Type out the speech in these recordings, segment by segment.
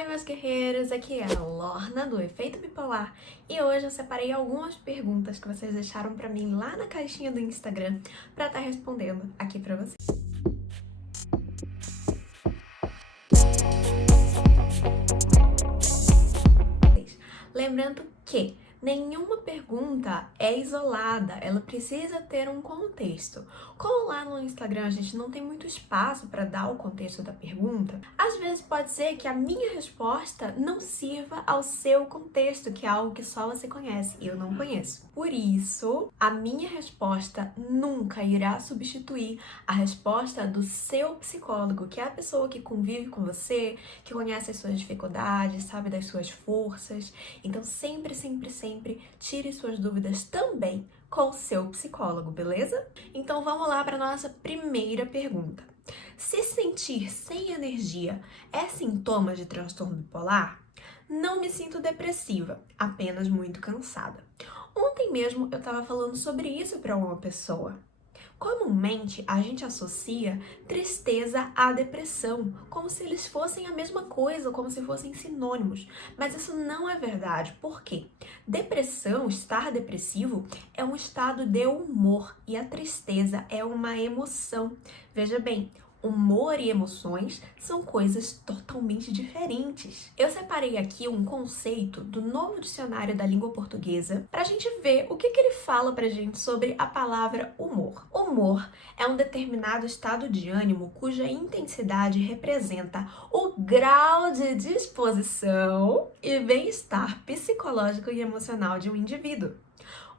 Oi, meus guerreiros, aqui é a Lorna do Efeito Bipolar e hoje eu separei algumas perguntas que vocês deixaram pra mim lá na caixinha do Instagram pra estar respondendo aqui pra vocês. Lembrando que nenhuma pergunta é isolada, ela precisa ter um contexto. Como lá no Instagram a gente não tem muito espaço para dar o contexto da pergunta, às vezes pode ser que a minha resposta não sirva ao seu contexto, que é algo que só você conhece e eu não conheço. Por isso, a minha resposta nunca irá substituir a resposta do seu psicólogo, que é a pessoa que convive com você, que conhece as suas dificuldades, sabe das suas forças. Então sempre tire suas dúvidas também com o seu psicólogo, beleza? Então vamos lá para nossa primeira pergunta. Se sentir sem energia é sintoma de transtorno bipolar? Não me sinto depressiva, apenas muito cansada. Ontem mesmo eu estava falando sobre isso para uma pessoa. Comumente, a gente associa tristeza à depressão, como se eles fossem a mesma coisa, como se fossem sinônimos. Mas isso não é verdade. Por quê? Depressão, estar depressivo, é um estado de humor e a tristeza é uma emoção. Veja bem, humor e emoções são coisas totalmente diferentes. Eu separei aqui um conceito do Novo Dicionário da Língua Portuguesa para a gente ver o que ele fala pra gente sobre a palavra humor. Humor é um determinado estado de ânimo cuja intensidade representa o grau de disposição e bem-estar psicológico e emocional de um indivíduo.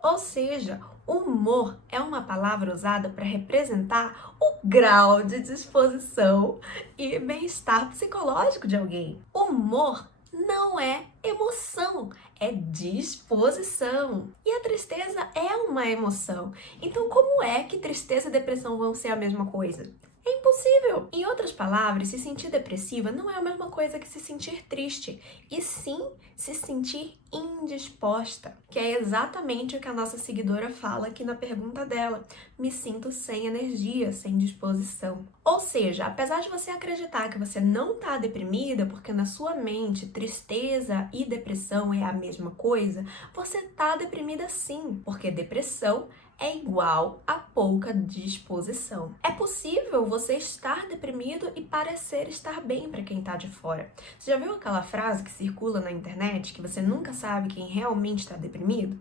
Ou seja, humor é uma palavra usada para representar o grau de disposição e bem-estar psicológico de alguém. Humor não é emoção, é disposição. E a tristeza é uma emoção. Então, como é que tristeza e depressão vão ser a mesma coisa? É impossível! Em outras palavras, se sentir depressiva não é a mesma coisa que se sentir triste, e sim se sentir indisposta, que é exatamente o que a nossa seguidora fala aqui na pergunta dela. Me sinto sem energia, sem disposição. Ou seja, apesar de você acreditar que você não está deprimida, porque na sua mente tristeza e depressão é a mesma coisa, você está deprimida sim, porque depressão é igual a pouca disposição. É possível você estar deprimido e parecer estar bem para quem está de fora. Você já viu aquela frase que circula na internet, que você nunca sabe quem realmente está deprimido?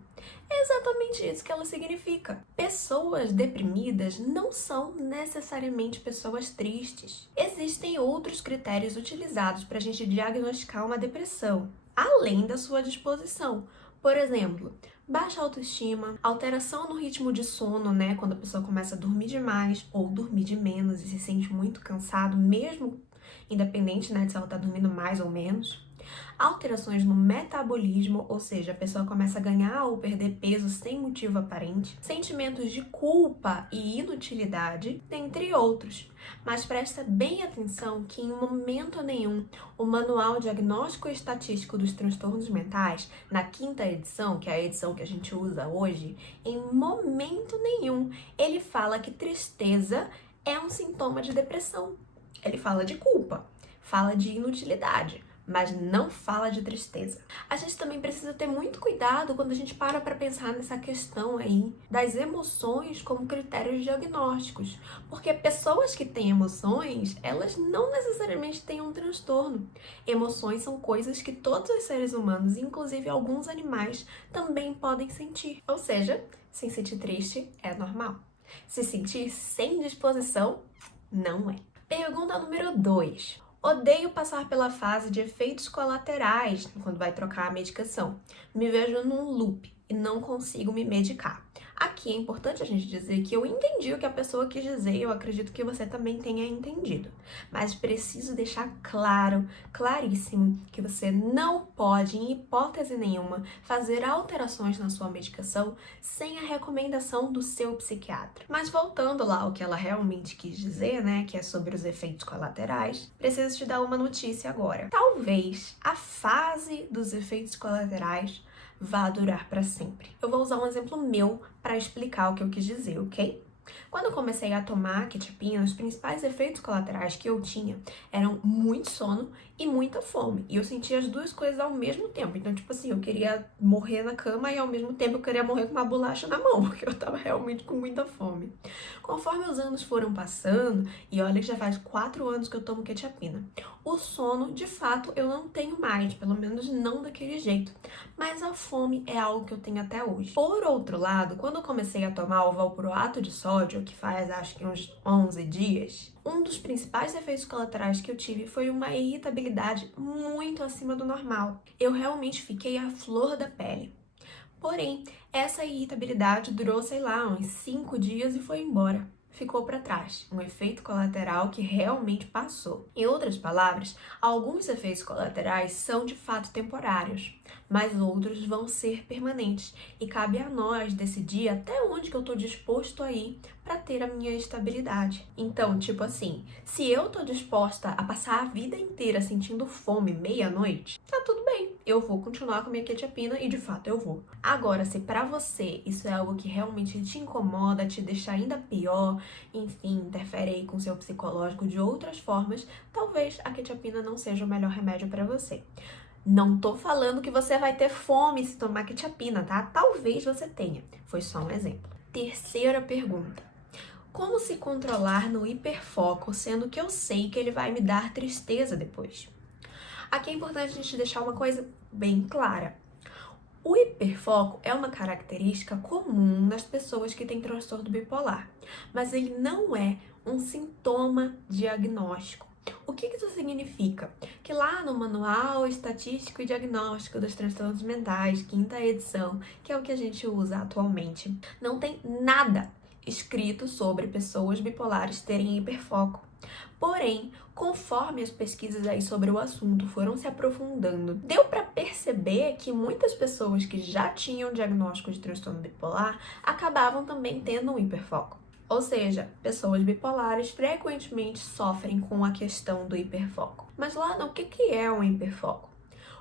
É exatamente isso que ela significa. Pessoas deprimidas não são necessariamente pessoas tristes. Existem outros critérios utilizados para a gente diagnosticar uma depressão, além da sua disposição. Por exemplo, baixa autoestima, alteração no ritmo de sono, né? Quando a pessoa começa a dormir demais ou dormir de menos e se sente muito cansado, mesmo independente, né, de se ela tá dormindo mais ou menos. Alterações no metabolismo, ou seja, a pessoa começa a ganhar ou perder peso sem motivo aparente, sentimentos de culpa e inutilidade, dentre outros. Mas presta bem atenção que em momento nenhum o Manual Diagnóstico e Estatístico dos Transtornos Mentais, na 5ª edição, que é a edição que a gente usa hoje, em momento nenhum ele fala que tristeza é um sintoma de depressão. Ele fala de culpa, fala de inutilidade, mas não fala de tristeza. A gente também precisa ter muito cuidado quando a gente para pensar nessa questão aí das emoções como critérios diagnósticos, porque pessoas que têm emoções, elas não necessariamente têm um transtorno. Emoções são coisas que todos os seres humanos, inclusive alguns animais, também podem sentir. Ou seja, se sentir triste é normal. Se sentir sem disposição, não é. Pergunta número 2. Odeio passar pela fase de efeitos colaterais quando vai trocar a medicação. Me vejo num loop e não consigo me medicar. Aqui é importante a gente dizer que eu entendi o que a pessoa quis dizer e eu acredito que você também tenha entendido. Mas preciso deixar claro, claríssimo, que você não pode, em hipótese nenhuma, fazer alterações na sua medicação sem a recomendação do seu psiquiatra. Mas voltando lá ao que ela realmente quis dizer, né, que é sobre os efeitos colaterais, preciso te dar uma notícia agora. Talvez a fase dos efeitos colaterais vá durar para sempre. Eu vou usar um exemplo meu para explicar o que eu quis dizer, ok? Quando eu comecei a tomar quetiapina, os principais efeitos colaterais que eu tinha eram muito sono e muita fome. E eu sentia as duas coisas ao mesmo tempo. Então, tipo assim, eu queria morrer na cama e ao mesmo tempo eu queria morrer com uma bolacha na mão, porque eu tava realmente com muita fome. Conforme os anos foram passando, e olha que já faz 4 anos que eu tomo quetiapina, o sono, de fato, eu não tenho mais, pelo menos não daquele jeito. Mas a fome é algo que eu tenho até hoje. Por outro lado, quando eu comecei a tomar o valproato de sódio, que faz acho que uns 11 dias, um dos principais efeitos colaterais que eu tive foi uma irritabilidade muito acima do normal. Eu realmente fiquei à flor da pele. Porém, essa irritabilidade durou, sei lá, uns 5 dias e foi embora. Ficou para trás, um efeito colateral que realmente passou. Em outras palavras, alguns efeitos colaterais são de fato temporários, mas outros vão ser permanentes e cabe a nós decidir até onde que eu estou disposto a ir para ter a minha estabilidade. Então, tipo assim, se eu tô disposta a passar a vida inteira sentindo fome meia-noite, tá tudo bem. Eu vou continuar com a minha quetiapina e de fato eu vou. Agora, se pra você isso é algo que realmente te incomoda, te deixa ainda pior, enfim, interfere aí com o seu psicológico de outras formas, talvez a quetiapina não seja o melhor remédio pra você. Não tô falando que você vai ter fome se tomar quetiapina, tá? Talvez você tenha. Foi só um exemplo. Terceira pergunta. Como se controlar no hiperfoco, sendo que eu sei que ele vai me dar tristeza depois? Aqui é importante a gente deixar uma coisa bem clara. O hiperfoco é uma característica comum nas pessoas que têm transtorno bipolar, mas ele não é um sintoma diagnóstico. O que isso significa? Que lá no Manual Estatístico e Diagnóstico dos Transtornos Mentais, quinta edição, que é o que a gente usa atualmente, não tem nada escrito sobre pessoas bipolares terem hiperfoco. Porém, conforme as pesquisas aí sobre o assunto foram se aprofundando, deu para perceber que muitas pessoas que já tinham diagnóstico de transtorno bipolar acabavam também tendo um hiperfoco. Ou seja, pessoas bipolares frequentemente sofrem com a questão do hiperfoco. Mas Lana, o que é um hiperfoco?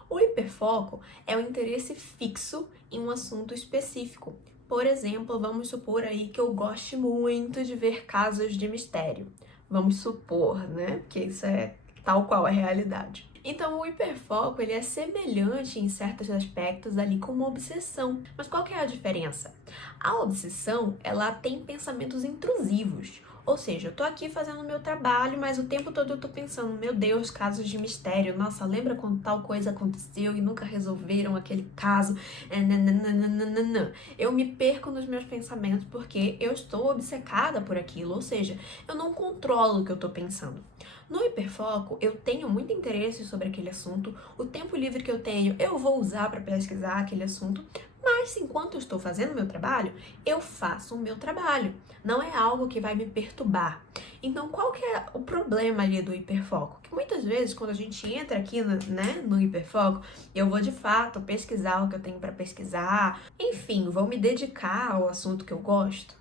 O hiperfoco é o interesse fixo em um assunto específico. Por exemplo, vamos supor aí que eu goste muito de ver casos de mistério. Vamos supor, né? Porque isso é tal qual a realidade. Então, o hiperfoco, ele é semelhante em certos aspectos ali com uma obsessão. Mas qual que é a diferença? A obsessão, ela tem pensamentos intrusivos. Ou seja, eu tô aqui fazendo o meu trabalho, mas o tempo todo eu tô pensando, meu Deus, casos de mistério. Nossa, lembra quando tal coisa aconteceu e nunca resolveram aquele caso? Nananana. Eu me perco nos meus pensamentos porque eu estou obcecada por aquilo. Ou seja, eu não controlo o que eu tô pensando. No hiperfoco, eu tenho muito interesse sobre aquele assunto. O tempo livre que eu tenho, eu vou usar para pesquisar aquele assunto. Mas enquanto eu estou fazendo o meu trabalho, eu faço o meu trabalho. Não é algo que vai me perturbar. Então, qual que é o problema ali do hiperfoco? Que muitas vezes, quando a gente entra aqui no hiperfoco, eu vou de fato pesquisar o que eu tenho para pesquisar. Enfim, vou me dedicar ao assunto que eu gosto.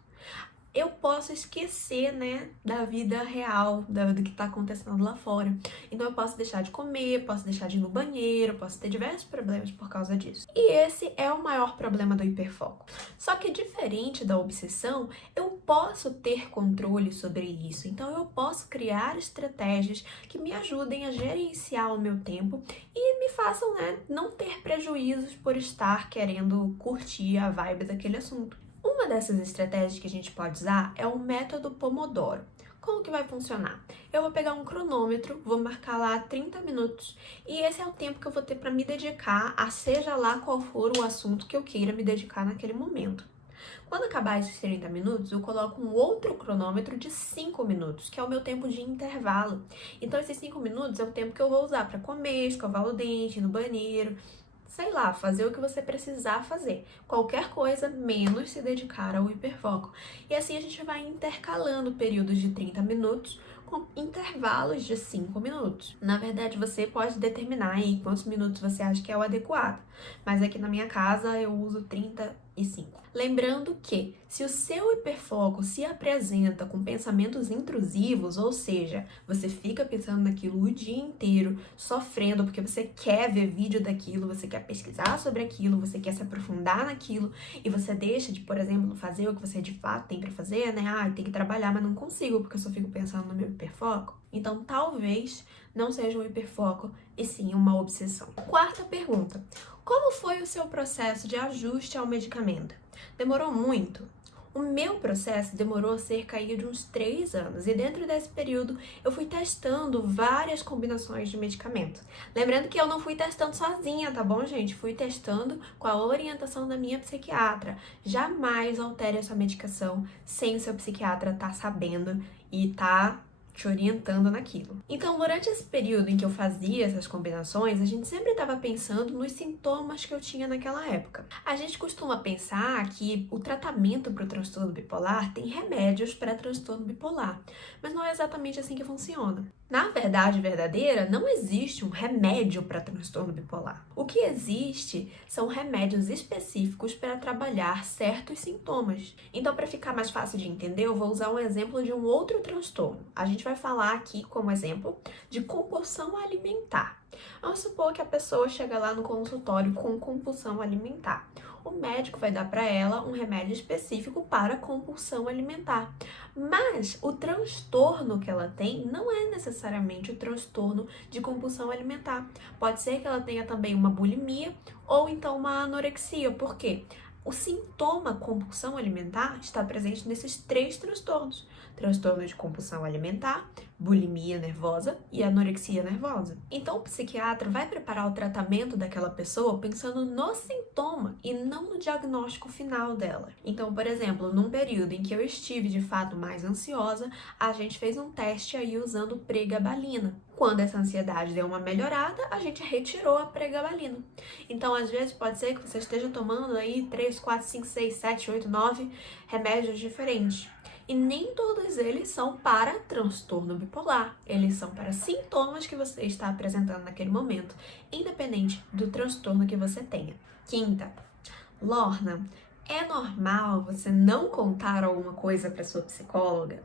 Eu posso esquecer, né, da vida real, do que tá acontecendo lá fora. Então eu posso deixar de comer, posso deixar de ir no banheiro, posso ter diversos problemas por causa disso. E esse é o maior problema do hiperfoco. Só que diferente da obsessão, eu posso ter controle sobre isso. Então eu posso criar estratégias que me ajudem a gerenciar o meu tempo e me façam, né, não ter prejuízos por estar querendo curtir a vibe daquele assunto. Uma dessas estratégias que a gente pode usar é o método Pomodoro. Como que vai funcionar? Eu vou pegar um cronômetro, vou marcar lá 30 minutos e esse é o tempo que eu vou ter para me dedicar a seja lá qual for o assunto que eu queira me dedicar naquele momento. Quando acabar esses 30 minutos, eu coloco um outro cronômetro de 5 minutos, que é o meu tempo de intervalo. Então, esses 5 minutos é o tempo que eu vou usar para comer, escovar o dente, ir no banheiro, sei lá, fazer o que você precisar fazer. Qualquer coisa menos se dedicar ao hiperfoco. E assim a gente vai intercalando períodos de 30 minutos com intervalos de 5 minutos. Na verdade, você pode determinar aí quantos minutos você acha que é o adequado. Mas aqui na minha casa eu uso 30 e 5. Lembrando que, se o seu hiperfoco se apresenta com pensamentos intrusivos, ou seja, você fica pensando naquilo o dia inteiro, sofrendo porque você quer ver vídeo daquilo, você quer pesquisar sobre aquilo, você quer se aprofundar naquilo, e você deixa de, por exemplo, fazer o que você de fato tem pra fazer, né? Ah, tem que trabalhar, mas não consigo porque eu só fico pensando no meu hiperfoco. Então, talvez não seja um hiperfoco, e sim uma obsessão. Quarta pergunta: como foi o seu processo de ajuste ao medicamento? Demorou muito? O meu processo demorou cerca aí de uns 3 anos, e dentro desse período eu fui testando várias combinações de medicamentos. Lembrando que eu não fui testando sozinha, tá bom, gente? Fui testando com a orientação da minha psiquiatra. Jamais altere a sua medicação sem o seu psiquiatra estar sabendo e tá te orientando naquilo. Então, durante esse período em que eu fazia essas combinações, a gente sempre estava pensando nos sintomas que eu tinha naquela época. A gente costuma pensar que o tratamento para o transtorno bipolar tem remédios para transtorno bipolar, mas não é exatamente assim que funciona. Na verdade verdadeira, não existe um remédio para transtorno bipolar. O que existe são remédios específicos para trabalhar certos sintomas. Então, para ficar mais fácil de entender, eu vou usar um exemplo de um outro transtorno. A gente vai falar aqui, como exemplo, de compulsão alimentar. Vamos supor que a pessoa chega lá no consultório com compulsão alimentar. O médico vai dar para ela um remédio específico para compulsão alimentar. Mas o transtorno que ela tem não é necessariamente o transtorno de compulsão alimentar. Pode ser que ela tenha também uma bulimia ou então uma anorexia. Por quê? O sintoma compulsão alimentar está presente nesses 3 transtornos: transtorno de compulsão alimentar, bulimia nervosa e anorexia nervosa. Então, o psiquiatra vai preparar o tratamento daquela pessoa pensando no sintoma e não no diagnóstico final dela. Então, por exemplo, num período em que eu estive de fato mais ansiosa, a gente fez um teste aí usando pregabalina. Quando essa ansiedade deu uma melhorada, a gente retirou a pregabalina. Então, às vezes, pode ser que você esteja tomando aí 3, 4, 5, 6, 7, 8, 9 remédios diferentes. E nem todos eles são para transtorno bipolar. Eles são para sintomas que você está apresentando naquele momento, independente do transtorno que você tenha. Quinta: Lorna, é normal você não contar alguma coisa para sua psicóloga?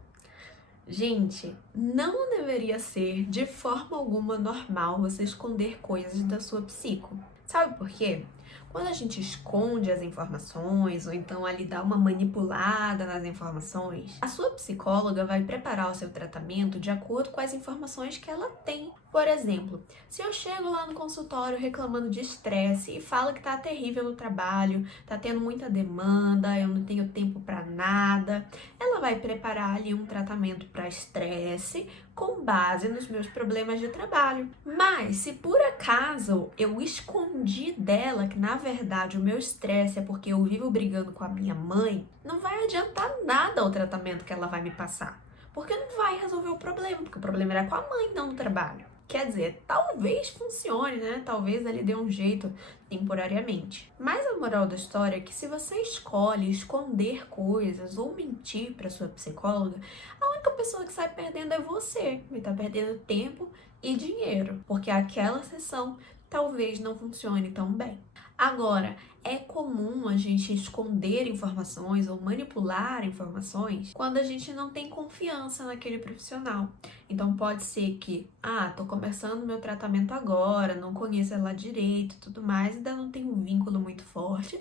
Gente, não deveria ser de forma alguma normal você esconder coisas da sua psico. Sabe por quê? Quando a gente esconde as informações, ou então ali dá uma manipulada nas informações, a sua psicóloga vai preparar o seu tratamento de acordo com as informações que ela tem. Por exemplo, se eu chego lá no consultório reclamando de estresse e falo que tá terrível no trabalho, tá tendo muita demanda, eu não tenho tempo para nada, ela vai preparar ali um tratamento para estresse com base nos meus problemas de trabalho. Mas se por acaso eu escondi dela que na verdade o meu estresse é porque eu vivo brigando com a minha mãe, não vai adiantar nada o tratamento que ela vai me passar, porque não vai resolver o problema, porque o problema era com a mãe, não no trabalho. Quer dizer, talvez funcione, né? Talvez ele dê um jeito temporariamente. Mas a moral da história é que se você escolhe esconder coisas ou mentir para sua psicóloga, a única pessoa que sai perdendo é você. E tá perdendo tempo e dinheiro, porque aquela sessão talvez não funcione tão bem. Agora, é comum a gente esconder informações ou manipular informações quando a gente não tem confiança naquele profissional. Então pode ser que, tô começando meu tratamento agora, não conheço ela direito e tudo mais, ainda não tem um vínculo muito forte.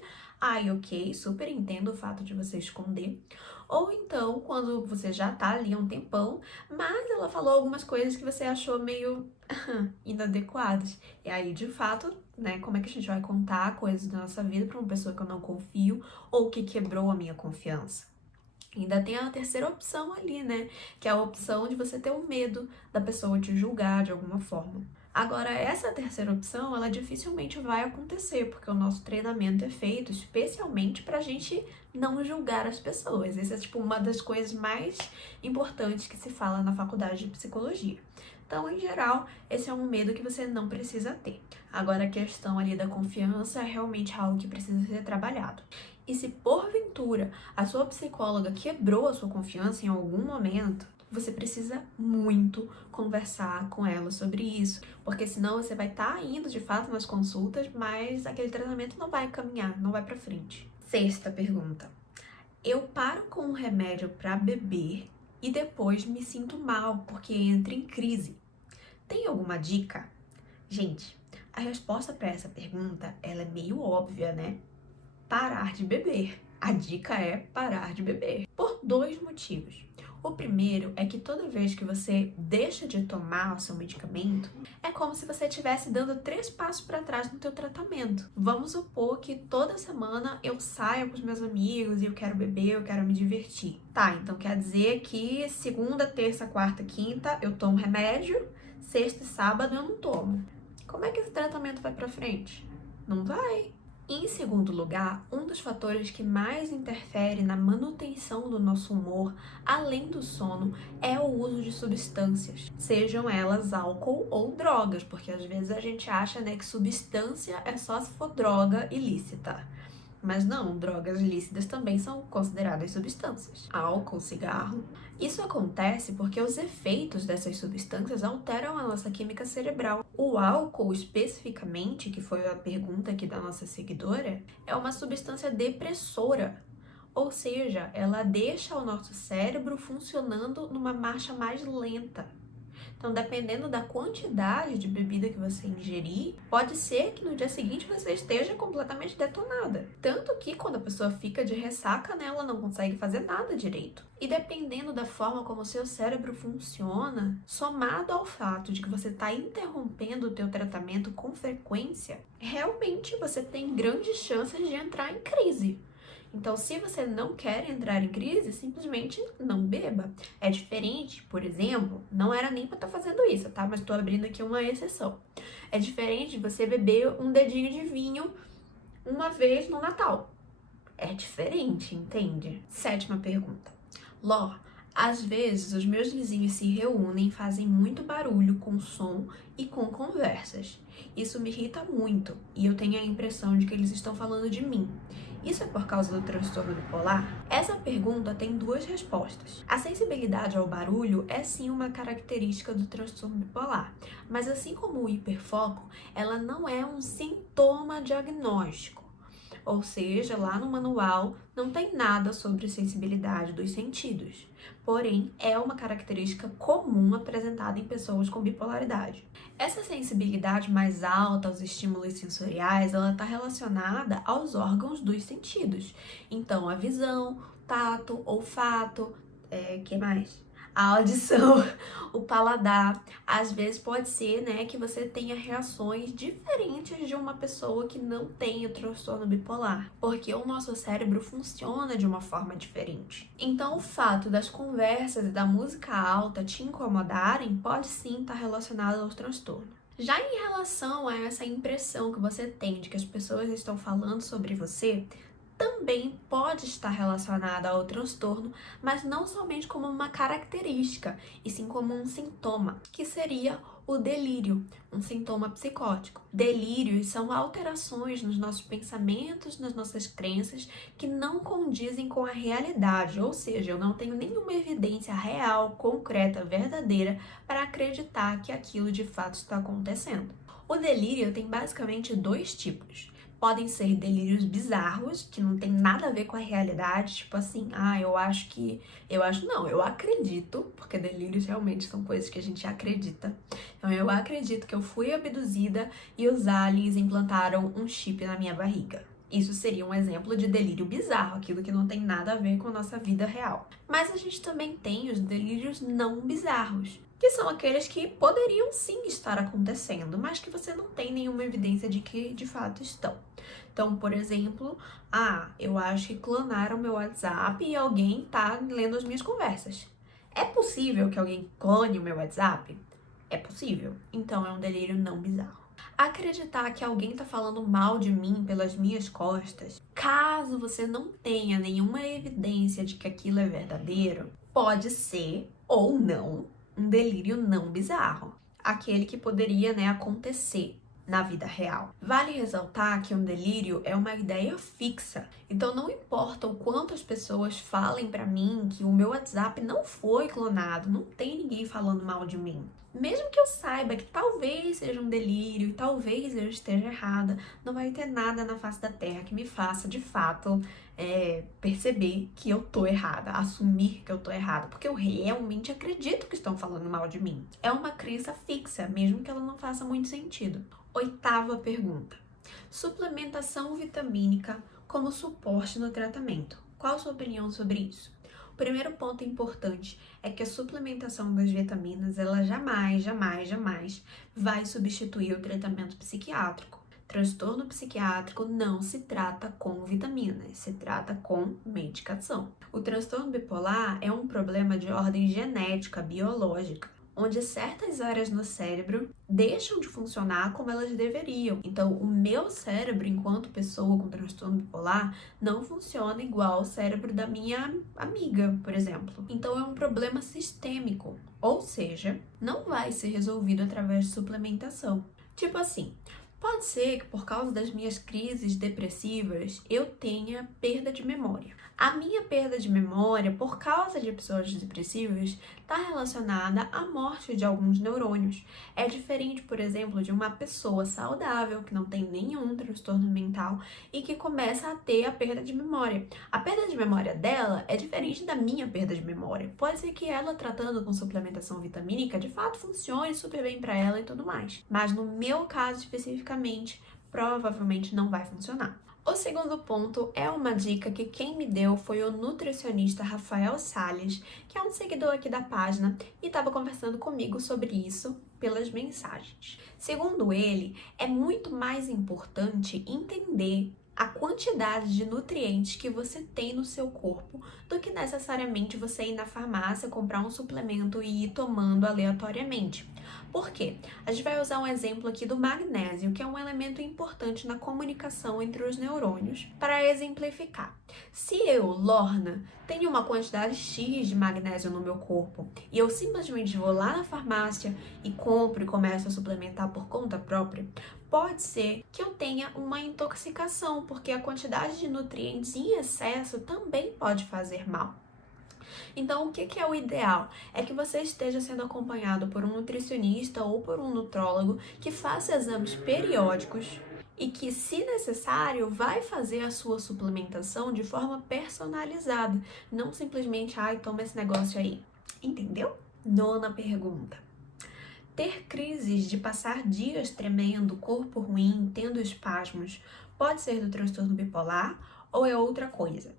Ok, super entendo o fato de você esconder. Ou então, quando você já tá ali há um tempão, mas ela falou algumas coisas que você achou meio inadequadas. E aí, de fato, né, como é que a gente vai contar coisas da nossa vida para uma pessoa que eu não confio ou que quebrou a minha confiança? Ainda tem a terceira opção ali, né, que é a opção de você ter o medo da pessoa te julgar de alguma forma. Agora, essa terceira opção, ela dificilmente vai acontecer, porque o nosso treinamento é feito especialmente para a gente não julgar as pessoas. Essa é, tipo, uma das coisas mais importantes que se fala na faculdade de psicologia. Então, em geral, esse é um medo que você não precisa ter. Agora, a questão ali da confiança é realmente algo que precisa ser trabalhado. E se porventura a sua psicóloga quebrou a sua confiança em algum momento, você precisa muito conversar com ela sobre isso, porque senão você vai estar indo de fato nas consultas, mas aquele tratamento não vai caminhar, não vai pra frente. Sexta pergunta. Eu paro com um remédio para beber e depois me sinto mal porque entro em crise. Tem alguma dica? Gente, a resposta para essa pergunta, ela é meio óbvia, né? Parar de beber. A dica é parar de beber. Por dois motivos. O primeiro é que toda vez que você deixa de tomar o seu medicamento, é como se você estivesse dando 3 passos para trás no teu tratamento. Vamos supor que toda semana eu saio com os meus amigos e eu quero beber, eu quero me divertir. Tá, então quer dizer que segunda, terça, quarta, quinta eu tomo remédio, sexta e sábado eu não tomo. Como é que esse tratamento vai para frente? Não vai. Em segundo lugar, um dos fatores que mais interfere na manutenção do nosso humor, além do sono, é o uso de substâncias, sejam elas álcool ou drogas, porque às vezes a gente acha, né, que substância é só se for droga ilícita. Mas não, drogas lícitas também são consideradas substâncias. Álcool, cigarro. Isso acontece porque os efeitos dessas substâncias alteram a nossa química cerebral. O álcool, especificamente, que foi a pergunta aqui da nossa seguidora, é uma substância depressora. Ou seja, ela deixa o nosso cérebro funcionando numa marcha mais lenta. Então, dependendo da quantidade de bebida que você ingerir, pode ser que no dia seguinte você esteja completamente detonada. Tanto que quando a pessoa fica de ressaca, né, ela não consegue fazer nada direito. E dependendo da forma como o seu cérebro funciona, somado ao fato de que você está interrompendo o teu tratamento com frequência, realmente você tem grandes chances de entrar em crise. Então, se você não quer entrar em crise, simplesmente não beba. É diferente, por exemplo, não era nem para estar fazendo isso, tá? Mas estou abrindo aqui uma exceção. É diferente de você beber um dedinho de vinho uma vez no Natal. É diferente, entende? Sétima pergunta. Ló, às vezes os meus vizinhos se reúnem e fazem muito barulho com som e com conversas. Isso me irrita muito e eu tenho a impressão de que eles estão falando de mim. Isso é por causa do transtorno bipolar? Essa pergunta tem duas respostas. A sensibilidade ao barulho é sim uma característica do transtorno bipolar, mas assim como o hiperfoco, ela não é um sintoma diagnóstico. Ou seja, lá no manual não tem nada sobre sensibilidade dos sentidos. Porém, é uma característica comum apresentada em pessoas com bipolaridade. Essa sensibilidade mais alta aos estímulos sensoriais, ela está relacionada aos órgãos dos sentidos. Então, a visão, tato, olfato, que mais? A audição, o paladar. Às vezes pode ser, né, que você tenha reações diferentes de uma pessoa que não tem o transtorno bipolar, porque o nosso cérebro funciona de uma forma diferente. Então, o fato das conversas e da música alta te incomodarem pode sim estar relacionado ao transtorno. Já em relação a essa impressão que você tem de que as pessoas estão falando sobre você, também pode estar relacionada ao transtorno, mas não somente como uma característica, e sim como um sintoma, que seria o delírio, um sintoma psicótico. Delírios são alterações nos nossos pensamentos, nas nossas crenças, que não condizem com a realidade, ou seja, eu não tenho nenhuma evidência real, concreta, verdadeira, para acreditar que aquilo de fato está acontecendo. O delírio tem basicamente dois tipos. Podem ser delírios bizarros, que não tem nada a ver com a realidade, tipo assim, eu acredito, porque delírios realmente são coisas que a gente acredita. Então, eu acredito que eu fui abduzida e os aliens implantaram um chip na minha barriga. Isso seria um exemplo de delírio bizarro, aquilo que não tem nada a ver com a nossa vida real. Mas a gente também tem os delírios não bizarros, que são aqueles que poderiam sim estar acontecendo, mas que você não tem nenhuma evidência de que de fato estão. Então, por exemplo, eu acho que clonaram meu WhatsApp e alguém tá lendo as minhas conversas. É possível que alguém clone o meu WhatsApp? É possível. Então, é um delírio não bizarro. Acreditar que alguém tá falando mal de mim pelas minhas costas, caso você não tenha nenhuma evidência de que aquilo é verdadeiro, pode ser ou não um delírio não bizarro, aquele que poderia, acontecer na vida real. Vale ressaltar que um delírio é uma ideia fixa, então não importa o quanto as pessoas falem pra mim que o meu WhatsApp não foi clonado, não tem ninguém falando mal de mim. Mesmo que eu saiba que talvez seja um delírio e talvez eu esteja errada, não vai ter nada na face da Terra que me faça, de fato, perceber que eu tô errada, assumir que eu tô errada, porque eu realmente acredito que estão falando mal de mim. É uma crença fixa, mesmo que ela não faça muito sentido. 8ª pergunta. Suplementação vitamínica como suporte no tratamento. Qual a sua opinião sobre isso? O primeiro ponto importante é que a suplementação das vitaminas, ela jamais vai substituir o tratamento psiquiátrico. Transtorno psiquiátrico não se trata com vitaminas, se trata com medicação. O transtorno bipolar é um problema de ordem genética, biológica, onde certas áreas no cérebro deixam de funcionar como elas deveriam. Então, o meu cérebro, enquanto pessoa com transtorno bipolar, não funciona igual ao cérebro da minha amiga, por exemplo. Então, é um problema sistêmico, ou seja, não vai ser resolvido através de suplementação. Tipo assim, pode ser que por causa das minhas crises depressivas eu tenha perda de memória. A minha perda de memória, por causa de episódios depressivos, está relacionada à morte de alguns neurônios. É diferente, por exemplo, de uma pessoa saudável, que não tem nenhum transtorno mental e que começa a ter a perda de memória. A perda de memória dela é diferente da minha perda de memória. Pode ser que ela, tratando com suplementação vitamínica, de fato funcione super bem para ela e tudo mais. Mas no meu caso especificamente, provavelmente não vai funcionar. O segundo ponto é uma dica que quem me deu foi o nutricionista Rafael Salles, que é um seguidor aqui da página e estava conversando comigo sobre isso pelas mensagens. Segundo ele, é muito mais importante entender a quantidade de nutrientes que você tem no seu corpo do que necessariamente você ir na farmácia, comprar um suplemento e ir tomando aleatoriamente. Por quê? A gente vai usar um exemplo aqui do magnésio, que é um elemento importante na comunicação entre os neurônios, para exemplificar. Se eu, Lorna, tenho uma quantidade X de magnésio no meu corpo e eu simplesmente vou lá na farmácia e compro e começo a suplementar por conta própria, pode ser que eu tenha uma intoxicação, porque a quantidade de nutrientes em excesso também pode fazer mal. Então, o que é o ideal? É que você esteja sendo acompanhado por um nutricionista ou por um nutrólogo que faça exames periódicos e que, se necessário, vai fazer a sua suplementação de forma personalizada, não simplesmente, ai, toma esse negócio aí. Entendeu? 9ª pergunta. Ter crises de passar dias tremendo, corpo ruim, tendo espasmos, pode ser do transtorno bipolar ou é outra coisa?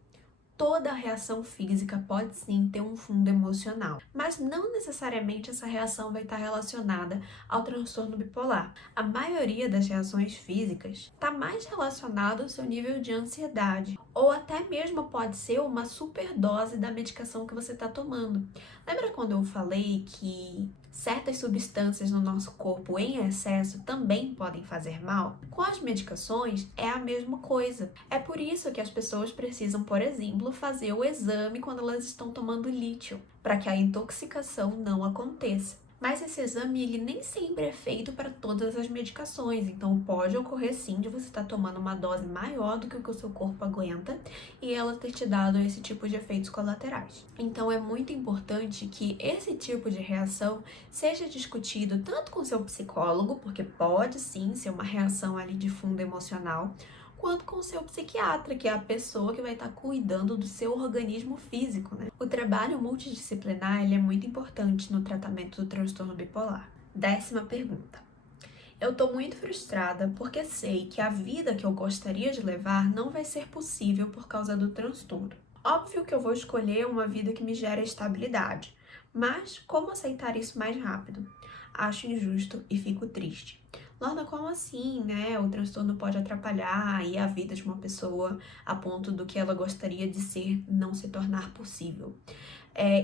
Toda reação física pode sim ter um fundo emocional, mas não necessariamente essa reação vai estar relacionada ao transtorno bipolar. A maioria das reações físicas está mais relacionada ao seu nível de ansiedade, ou até mesmo pode ser uma superdose da medicação que você está tomando. Lembra quando eu falei que certas substâncias no nosso corpo em excesso também podem fazer mal? Com as medicações é a mesma coisa. É por isso que as pessoas precisam, por exemplo, fazer o exame quando elas estão tomando lítio, para que a intoxicação não aconteça. Mas esse exame, ele nem sempre é feito para todas as medicações, então pode ocorrer sim de você estar tomando uma dose maior do que o que o seu corpo aguenta e ela ter te dado esse tipo de efeitos colaterais. Então é muito importante que esse tipo de reação seja discutido tanto com seu psicólogo, porque pode sim ser uma reação ali de fundo emocional, quanto com o seu psiquiatra, que é a pessoa que vai estar cuidando do seu organismo físico, né? O trabalho multidisciplinar, ele é muito importante no tratamento do transtorno bipolar. 10ª pergunta. Eu tô muito frustrada porque sei que a vida que eu gostaria de levar não vai ser possível por causa do transtorno. Óbvio que eu vou escolher uma vida que me gere estabilidade, mas como aceitar isso mais rápido? Acho injusto e fico triste. Lorna, como assim, né? O transtorno pode atrapalhar aí a vida de uma pessoa a ponto do que ela gostaria de ser não se tornar possível.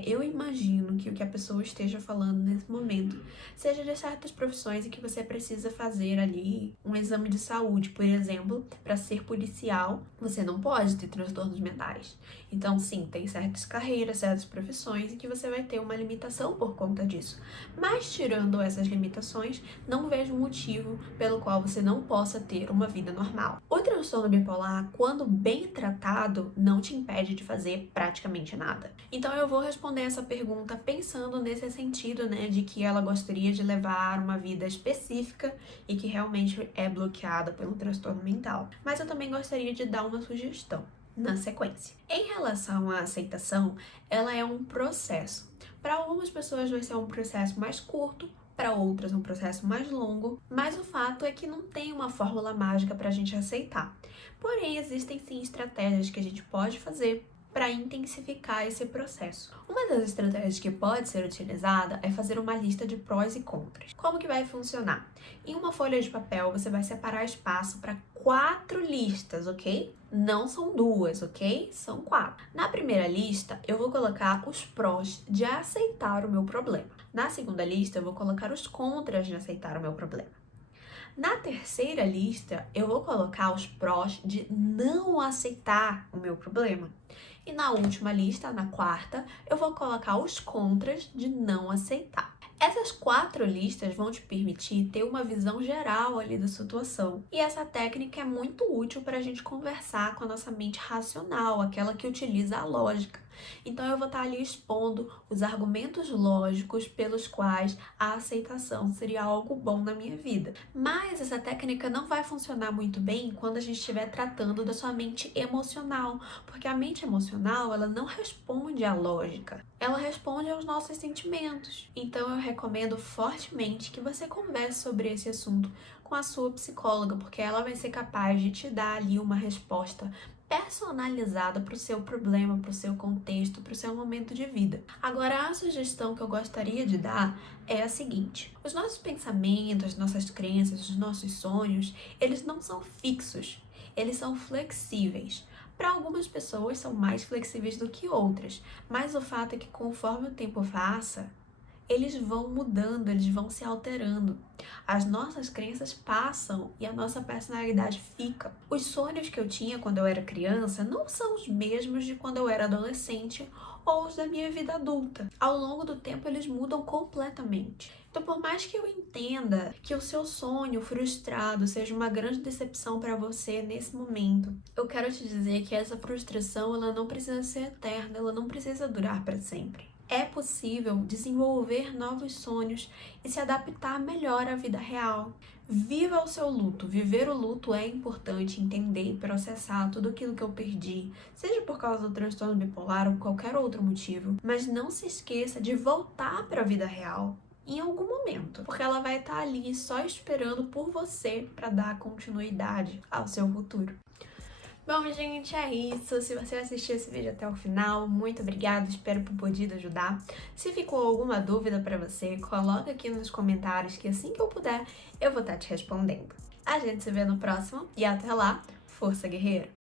Eu imagino que o que a pessoa esteja falando nesse momento seja de certas profissões em que você precisa fazer ali um exame de saúde, por exemplo, para ser policial, você não pode ter transtornos mentais. Então, sim, tem certas carreiras, certas profissões em que você vai ter uma limitação por conta disso. Mas, tirando essas limitações, não vejo motivo pelo qual você não possa ter uma vida normal. O transtorno bipolar, quando bem tratado, não te impede de fazer praticamente nada. Então, eu vou vou responder essa pergunta pensando nesse sentido, né, de que ela gostaria de levar uma vida específica e que realmente é bloqueada pelo transtorno mental. Mas eu também gostaria de dar uma sugestão na sequência. Em relação à aceitação, ela é um processo. Para algumas pessoas vai ser um processo mais curto, para outras um processo mais longo, mas o fato é que não tem uma fórmula mágica para a gente aceitar. Porém, existem sim estratégias que a gente pode fazer para intensificar esse processo. Uma das estratégias que pode ser utilizada é fazer uma lista de prós e contras. Como que vai funcionar? Em uma folha de papel, você vai separar espaço para 4 listas, ok? Não são 2, ok? São 4. Na primeira lista, eu vou colocar os prós de aceitar o meu problema. Na segunda lista, eu vou colocar os contras de aceitar o meu problema. Na terceira lista, eu vou colocar os prós de não aceitar o meu problema. E na última lista, na quarta, eu vou colocar os contras de não aceitar. Essas 4 listas vão te permitir ter uma visão geral ali da situação. E essa técnica é muito útil para a gente conversar com a nossa mente racional, aquela que utiliza a lógica. Então eu vou estar ali expondo os argumentos lógicos pelos quais a aceitação seria algo bom na minha vida. Mas essa técnica não vai funcionar muito bem quando a gente estiver tratando da sua mente emocional, porque a mente emocional, ela não responde à lógica, ela responde aos nossos sentimentos. Então eu recomendo fortemente que você converse sobre esse assunto com a sua psicóloga, porque ela vai ser capaz de te dar ali uma resposta personalizada para o seu problema, para o seu contexto, para o seu momento de vida. Agora, a sugestão que eu gostaria de dar é a seguinte: os nossos pensamentos, nossas crenças, os nossos sonhos, eles não são fixos, eles são flexíveis. Para algumas pessoas são mais flexíveis do que outras, mas o fato é que conforme o tempo passa, eles vão mudando, eles vão se alterando. As nossas crenças passam e a nossa personalidade fica. Os sonhos que eu tinha quando eu era criança não são os mesmos de quando eu era adolescente ou os da minha vida adulta. Ao longo do tempo, eles mudam completamente. Então, por mais que eu entenda que o seu sonho frustrado seja uma grande decepção para você nesse momento, eu quero te dizer que essa frustração, ela não precisa ser eterna, ela não precisa durar para sempre. É possível desenvolver novos sonhos e se adaptar melhor à vida real. Viva o seu luto. Viver o luto é importante, entender e processar tudo aquilo que eu perdi, seja por causa do transtorno bipolar ou qualquer outro motivo, mas não se esqueça de voltar para a vida real em algum momento, porque ela vai estar ali só esperando por você para dar continuidade ao seu futuro. Bom, gente, é isso. Se você assistiu esse vídeo até o final, muito obrigada, espero ter podido ajudar. Se ficou alguma dúvida para você, coloca aqui nos comentários que assim que eu puder, eu vou estar te respondendo. A gente se vê no próximo e até lá, força guerreiro!